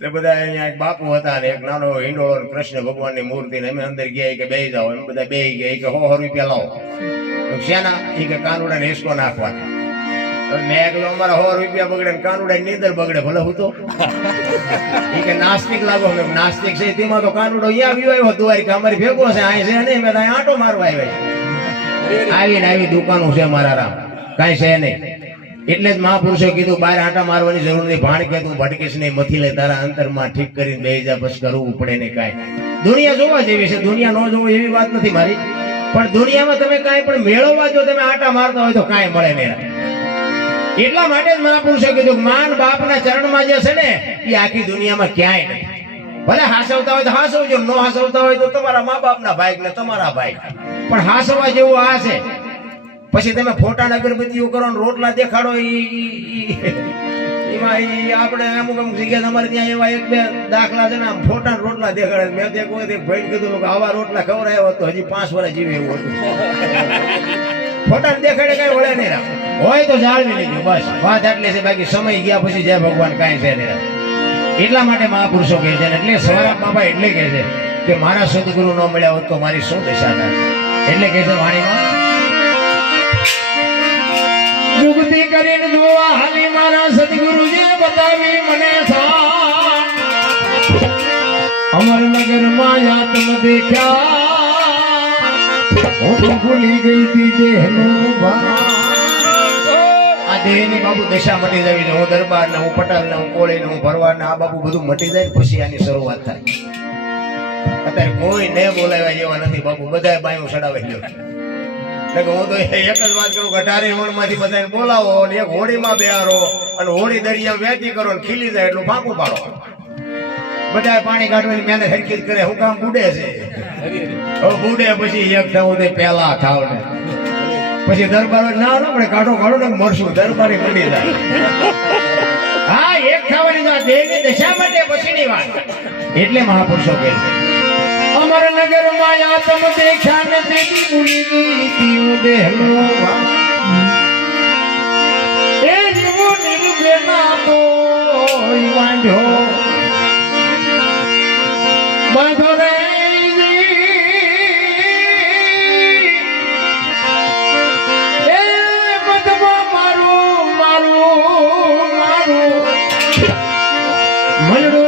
એટલે બધા અહીંયા એક બાપુ હતા ને એક નાનો હિંડોળો કૃષ્ણ ભગવાનની મૂર્તિ ને અમે અંદર ગયા કે બેસી જાઓ એમ બધા બેસી ગયા કે 100 રૂપિયા લાવો શેના એ કે કાનુડા ને હિસકો નાખવા મેં કીધું અમારા 100 રૂપિયા બગડે ને કાનુડા નીંદર બગડે ભલે હું તો એ કે નાસ્તિક લાગો નાસ્તિક છે તેમાં તો કાનુડો અહીંયા આવ્યો દ્વારિકા અમારી ભેગો છે અહીં છે ને મેં અહીં આંટો મારવા આવ્યા આવીને આવી દુકાનો છે મારા રામ કાંઈ છે નહીં એટલે જ મહાપુરુષો કીધું બહાર આંટા મારવાની જરૂર નહીં ભાણ કે તું ભટકીશ નહીં મથી લે તારા અંતરમાં ઠીક કરીને બેસી જા બસ કરવું પડે ને કાંઈ દુનિયા જોવા જેવી છે દુનિયા ન જોવો એવી વાત નથી મારી પણ દુનિયામાં તમે કાંઈ પણ મેળવવા જો તમે આંટા મારતા હોય તો કાંઈ મળે નહીં એટલા માટે જ મહાપુરુષે કીધું માન બાપના ચરણમાં જે છે ને એ આખી દુનિયામાં ક્યાંય નહીં ભલે હાસવતા હોય તો હાસવજો ન હાસવતા હોય તો તમારા મા બાપના ભાઈ ને તમારા ભાઈ પણ હાસવા જેવું આ છે પછી તમે ફોટા અગરબત્તીઓ કરો ને રોટલા દેખાડો એમાં આપણે અમુક અમુક જગ્યાએ અમારે ત્યાં એવા એક બે દાખલા છે ને આમ ફોટા રોટલા દેખાડે મેં તો કોઈ ભાઈ કીધું કે આવા રોટલા ખવડાવ્યો હતો હજી 5 વર્ષ જીવે એવું હતું ફોટા દેખાડે કઈ વળે નહીં હોય તો જાળવી લેજો બસ વાત આટલી છે બાકી સમય ગયા પછી જય ભગવાન કાંઈ છે નહીં એટલા માટે મહાપુરુષો કહે છે એટલે સવારામ બાબા એટલે કહે છે કે મારા સદગુરુ ન મળ્યા હોત તો મારી શું દશા થાય એટલે કહે છે વાણીમાં જુગતી કરીને જોવા હાલી મારા સદગુરુજી બતાવી મને અમરનગર માં આત્મ દેખ્યા હું ભૂલી ગઈ હતી દેહનું આ દેહની બાબુ દશા મટી જવી ને હું દરબાર ને હું પટાલ ને હું કોળી ને હું ભરવાડ ને આ બાબુ બધું મટી જાય પછી આની શરૂઆત થાય અત્યારે કોઈ ને બોલાવ્યા જેવા નથી બાબુ બધાએ બાયું ચડાવી ગયો હું તો એક જ વાત કરું કે 18 હોળમાંથી બધાને બોલાવો અને એક હોળીમાં બેહારો અને હોળી દરિયા વેચી કરો ને ખીલી જાય એટલું ફાંકું પાડો બધા પાણી કાઢવાની મહેનત હરકત કરે હું કામ બુડે છે હવે બુડે પછી એક થવું તે પહેલા ખાવ ને પછી દરબાર ના આપણે કાઢો કાઢો ને મરશું દરબારે મળી જાય હા એક ખાવાની વાત દેહની દશા માટે પછીની વાત એટલે મહાપુરુષો કહે છે અમરનગર માં આત્મ દેખ્યા ને દેવી ભૂલી ગઈ તીઉ દેહનો એ જીવો નિર્ગેના તો વાંઢો બાંધો રે એ બધમાં મારું મારું મારું મનડું